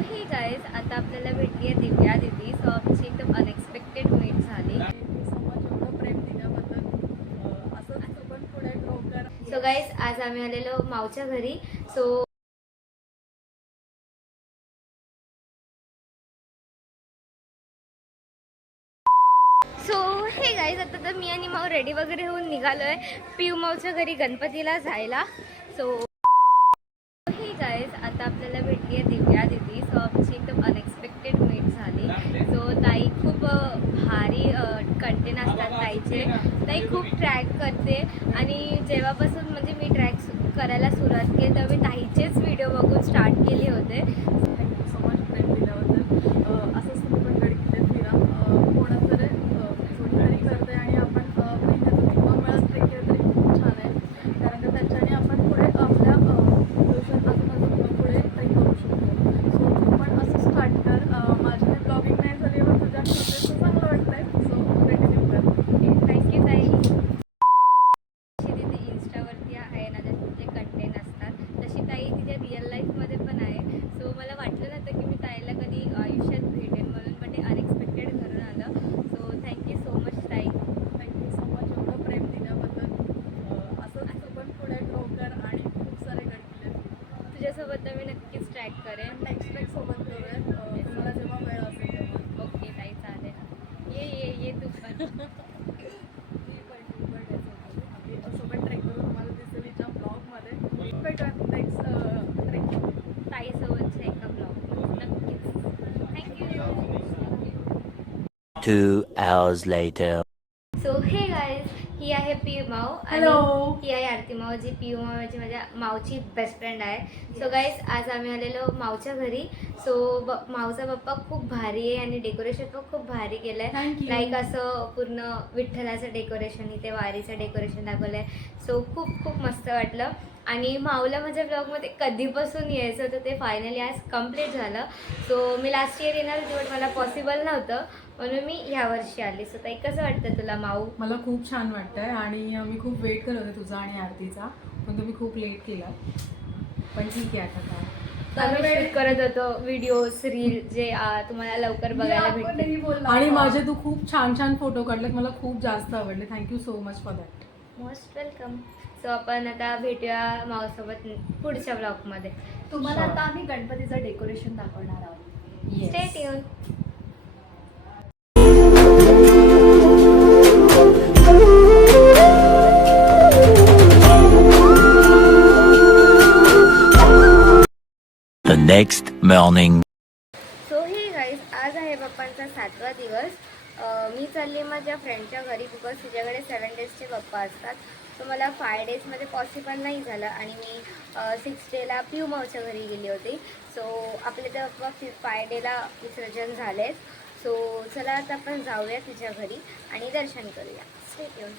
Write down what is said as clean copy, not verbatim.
हे गाईज, आता आपल्याला भेटली आहे दिव्या दिदी. सो आमची एकदम अनएक्सपेक्टेड मीट झाली. सो गाईज, आज आम्ही आलेलो मावच्या घरी. सो हे गाईज, आता तर मी आणि माऊ रेडी वगैरे होऊन निघालोय पिऊ मावच्या घरी गणपतीला जायला. सो हे गाईज, आता आपल्याला भेटली आहे दिव्या दिदी. सो आमची एकदम अनएक्सपेक्टेड मीट झाली. सो ताई खूप भारी कंटेंट असतात ताईचे. ताई खूप ट्रॅक करते आणि जेव्हापासून म्हणजे मी ट्रॅक करायला सुरुवात केली तेव्हा मी ताईचेच व्हिडिओ बघून स्टार्ट केले होते. सो मच फ्रेंड दिल्याबद्दल. असंच तुम्ही पण गडकिल्ले फिरा. कोणाचं तरी कोणीतरी करते आणि आपण महिन्यातून 1-2 वेळा ट्रेक केलं तरी खूप छान आहे. कारण का त्याच्याने आपण पुढे आपल्या आजूबाजूला पुढे ट्रेक करू शकतो. सो तू पण असं स्टार्ट कर. माझ्याने ब्लॉगिंग नाही झाली पण तुझ्या होते तर चांगलं वाटतंय. सो कंटिन्यू कर. थँक्यू ताई. दिदी इंस्टावरती आहे ना, त्याचे कंटेंट असतात तशी ताई तिच्या रिअल लाईफमध्ये पण आहे. सो मला वाटलं नव्हतं की मी ताईला कधी आयुष्यात भेटेन म्हणून, पण ते अनएक्सपेक्टेड घडून आलं. सो थँक्यू सो मच ताई. थँक्यू सो मच एवढं प्रेम दिल्याबद्दल. असंच तू पण पुढे ग्रो कर आणि खूप सारे गडकिल्ले तुझ्यासोबत तर मी नक्कीच ट्रॅक करेन. नेक्स्ट ट्रेक सोबत करूया. मला जेव्हा वेळ असेल तेव्हा. ओके ताई, चालेल. ये तू पण. सोबत ट्रेक करून तुम्हाला दिसेल हिच्या ब्लॉगमध्ये. भेटूया नेक्स्ट ट्रेक ताईसोबतच्या एका ब्लॉग नक्कीच. थँक्यू. 2 hours later. सो हे गाईज, ही आहे पियू माऊ आणि Hello. ही आहे आरती माऊ, जी पियू माऊ म्हणजे माझ्या माऊची बेस्ट फ्रेंड आहे. सो गाईज, आज आम्ही आलेलो माऊच्या घरी. सो माऊचा पप्पा खूप भारी आहे आणि डेकोरेशन पण खूप भारी केलं आहे. Thank you. लाईक असं पूर्ण विठ्ठलाचं डेकोरेशन, इथे वारीचं डेकोरेशन दाखवलं आहे. सो खूप खूप मस्त वाटलं. आणि माऊला माझ्या ब्लॉगमध्ये कधीपासून यायचं होतं ते फायनली आज कंप्लीट झालं. सो मी लास्ट इयर येणार होती पण मला पॉसिबल नव्हतं म्हणून मी ह्यावर्षी आली. सो ताई, कसं वाटतं तुला माऊ? मला खूप छान वाटतंय आणि मी खूप वेट करत होते तुझा आणि आरतीचा, पण तुम्ही खूप लेट केला. पण ठीक आहे, आता काय आम्ही शूट करत होतो व्हिडिओज रील जे तुम्हाला लवकर बघायला भेटतील. आणि माझे तू खूप छान छान फोटो काढलेत, मला खूप जास्त आवडले. Thank you so much for that. Most welcome. So आपण आता भेटूया माऊसोबत पुढच्या ब्लॉगमध्ये. तुम्हाला आता आम्ही गणपतीचं डेकोरेशन दाखवणार आहोत. Stay tune. The next morning. So हे गाईज, आज आहे बाप्पांचा 7वा दिवस. मी चालली माझ्या फ्रेंडच्या घरी बिकॉज तिच्याकडे 7 डेजचे बाप्पा असतात. सो मला 5 डेजमध्ये पॉसिबल नाही झालं आणि मी 6 डेला पिऊ मावच्या घरी गेली होती. सो आपले तर बाप्पा 5 डेला विसर्जन झालेत. सो चला आता आपण जाऊया तिच्या घरी आणि दर्शन करूया. Stay tune.